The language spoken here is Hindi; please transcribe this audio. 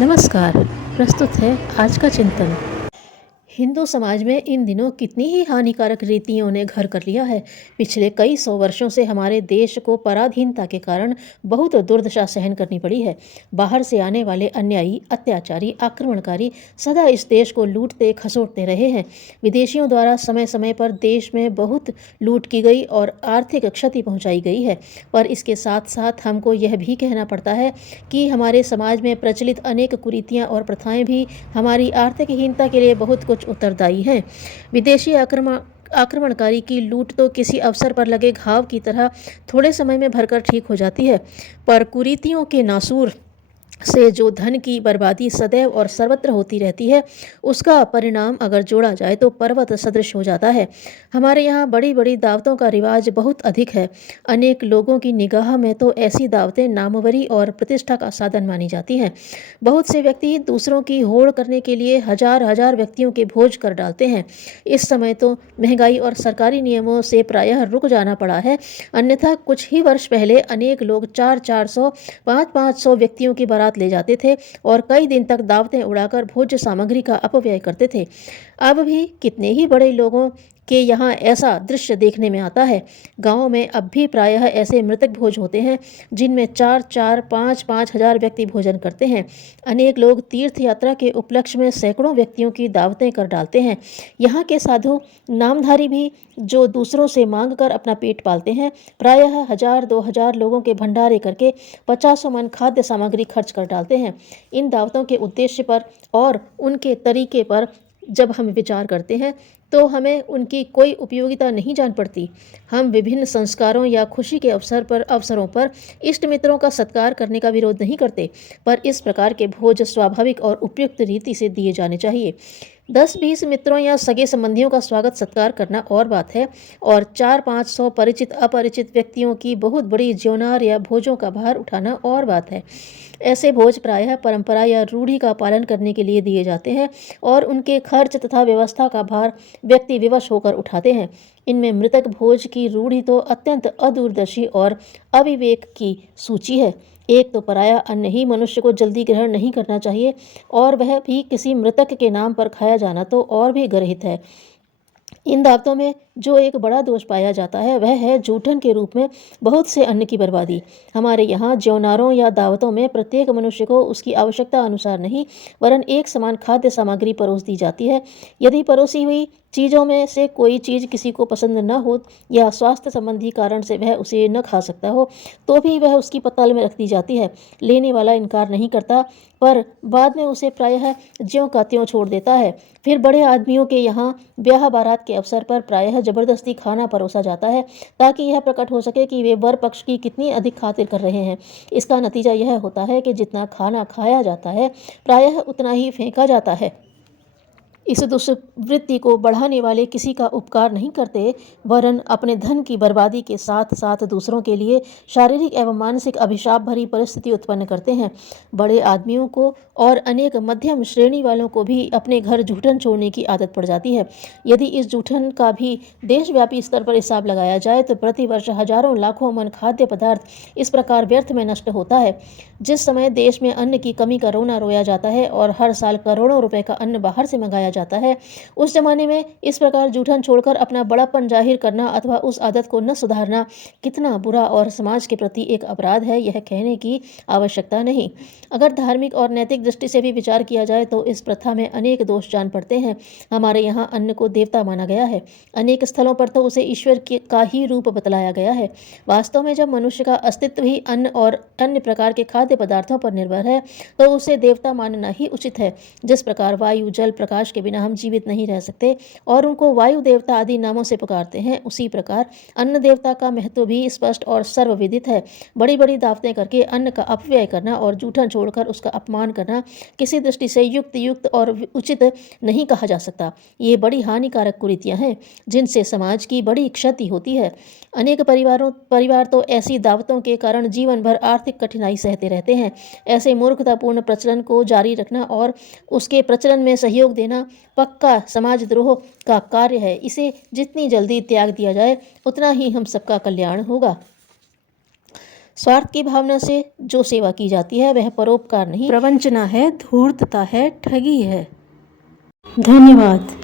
नमस्कार। प्रस्तुत है आज का चिंतन। हिंदू समाज में इन दिनों कितनी ही हानिकारक रीतियों ने घर कर लिया है। पिछले कई सौ वर्षों से हमारे देश को पराधीनता के कारण बहुत दुर्दशा सहन करनी पड़ी है। बाहर से आने वाले अन्यायी, अत्याचारी, आक्रमणकारी सदा इस देश को लूटते खसोटते रहे हैं। विदेशियों द्वारा समय समय पर देश में बहुत लूट की गई और आर्थिक क्षति पहुंचाई गई है, पर इसके साथ साथ हमको यह भी कहना पड़ता है कि हमारे समाज में प्रचलित अनेक कुरीतियां और प्रथाएं भी हमारी आर्थिक हीनता के लिए बहुत कुछ उत्तरदायी हैं। विदेशी आक्रमणकारी की लूट तो किसी अवसर पर लगे घाव की तरह थोड़े समय में भरकर ठीक हो जाती है, पर कुरीतियों के नासूर से जो धन की बर्बादी सदैव और सर्वत्र होती रहती है, उसका परिणाम अगर जोड़ा जाए तो पर्वत सदृश हो जाता है। हमारे यहाँ बड़ी बड़ी दावतों का रिवाज बहुत अधिक है। अनेक लोगों की निगाह में तो ऐसी दावतें नामवरी और प्रतिष्ठा का साधन मानी जाती हैं। बहुत से व्यक्ति दूसरों की होड़ करने के लिए हजार हजार व्यक्तियों के भोज कर डालते हैं। इस समय तो महंगाई और सरकारी नियमों से प्रायः रुक जाना पड़ा है, अन्यथा कुछ ही वर्ष पहले अनेक लोग 400-400, 500-500 व्यक्तियों की बारात ले जाते थे और कई दिन तक दावतें उड़ाकर भोज्य सामग्री का अपव्यय करते थे। अब भी कितने ही बड़े लोगों के यहाँ ऐसा दृश्य देखने में आता है। गाँव में अब भी प्रायः ऐसे मृतक भोज होते हैं जिनमें 4-4, 5-5 हजार व्यक्ति भोजन करते हैं। अनेक लोग तीर्थ यात्रा के उपलक्ष्य में सैकड़ों व्यक्तियों की दावतें कर डालते हैं। यहाँ के साधु नामधारी भी जो दूसरों से मांग कर अपना पेट पालते हैं, प्रायः 1000-2000 लोगों के भंडारे करके 50 मन खाद्य सामग्री खर्च कर डालते हैं। इन दावतों के उद्देश्य पर और उनके तरीके पर जब हम विचार करते हैं तो हमें उनकी कोई उपयोगिता नहीं जान पड़ती। हम विभिन्न संस्कारों या खुशी के अवसरों पर इष्ट मित्रों का सत्कार करने का विरोध नहीं करते, पर इस प्रकार के भोज स्वाभाविक और उपयुक्त रीति से दिए जाने चाहिए। 10-20 मित्रों या सगे संबंधियों का स्वागत सत्कार करना और बात है, और 400-500 परिचित अपरिचित व्यक्तियों की बहुत बड़ी ज्योनार या भोजों का भार उठाना और बात है। ऐसे भोज प्रायः परंपरा या रूढ़ी का पालन करने के लिए दिए जाते हैं और उनके खर्च तथा व्यवस्था का भार व्यक्ति विवश होकर उठाते हैं। इनमें मृतक भोज की रूढ़ी तो अत्यंत अदूरदर्शी और अविवेक की सूची है। एक तो पराया अन्न ही मनुष्य को जल्दी ग्रहण नहीं करना चाहिए, और वह भी किसी मृतक के नाम पर खाया जाना तो और भी गर्हित है। इन दावतों में जो एक बड़ा दोष पाया जाता है वह है जूठन के रूप में बहुत से अन्न की बर्बादी। हमारे यहाँ ज्योनारों या दावतों में प्रत्येक मनुष्य को उसकी आवश्यकता अनुसार नहीं, वरन एक समान खाद्य सामग्री परोस दी जाती है। यदि परोसी हुई चीज़ों में से कोई चीज़ किसी को पसंद न हो या स्वास्थ्य संबंधी कारण से वह उसे न खा सकता हो, तो भी वह उसकी पताल में रख दी जाती है। लेने वाला इनकार नहीं करता, पर बाद में उसे प्रायः ज्यों का त्यों छोड़ देता है। फिर बड़े आदमियों के यहाँ ब्याह बारात के अवसर पर प्रायः जबरदस्ती खाना परोसा जाता है, ताकि यह प्रकट हो सके कि वे वर पक्ष की कितनी अधिक खातिर कर रहे हैं। इसका नतीजा यह होता है कि जितना खाना खाया जाता है प्रायः उतना ही फेंका जाता है। इस दुष्वृत्ति को बढ़ाने वाले किसी का उपकार नहीं करते, वरन अपने धन की बर्बादी के साथ साथ दूसरों के लिए शारीरिक एवं मानसिक अभिशाप भरी परिस्थिति उत्पन्न करते हैं। बड़े आदमियों को और अनेक मध्यम श्रेणी वालों को भी अपने घर जूठन छोड़ने की आदत पड़ जाती है। यदि इस जूठन का भी देशव्यापी स्तर पर हिसाब लगाया जाए तो प्रतिवर्ष हजारों लाखों मन खाद्य पदार्थ इस प्रकार व्यर्थ में नष्ट होता है। जिस समय देश में अन्न की कमी का रोना रोया जाता है और हर साल करोड़ों रुपए का अन्न बाहर से मंगाया जाता है, उस जमाने में इस प्रकार जूठन छोड़कर अपना बड़ापन जाहिर करना अथवा उस आदत को न सुधारना कितना बुरा और समाज के प्रति एक अपराध है, यह कहने की आवश्यकता नहीं। अगर धार्मिक और नैतिक दृष्टि से भी विचार किया जाए तो इस प्रथा में अनेक दोष जान पड़ते हैं। हमारे यहाँ अन्न को देवता माना गया है, अनेक स्थलों पर तो उसे ईश्वर का ही रूप बतलाया गया है। वास्तव में जब मनुष्य का अस्तित्व ही अन्न और अन्य प्रकार के खाद्य पदार्थों पर निर्भर है, तो उसे देवता मानना ही उचित है। जिस प्रकार वायु, जल, प्रकाश के बिना हम जीवित नहीं रह सकते और उनको वायु देवता आदि नामों से पुकारते हैं, उसी प्रकार अन्न देवता का महत्व भी स्पष्ट और सर्वविदित है। बड़ी बड़ी दावतें करके अन्न का अपव्यय करना और जूठन छोड़कर उसका अपमान करना किसी दृष्टि से युक्त और उचित नहीं कहा जा सकता। ये बड़ी हानिकारक कुरीतियां हैं जिनसे समाज की बड़ी क्षति होती है। अनेक परिवार तो ऐसी दावतों के कारण जीवन भर आर्थिक कठिनाई सहते रहते हैं। ऐसे मूर्खतापूर्ण प्रचलन को जारी रखना और उसके प्रचलन में सहयोग देना पक्का समाजद्रोह का कार्य है। इसे जितनी जल्दी त्याग दिया जाए उतना ही हम सबका कल्याण होगा। स्वार्थ की भावना से जो सेवा की जाती है वह परोपकार नहीं, प्रवंचना है, धूर्तता है, ठगी है। धन्यवाद।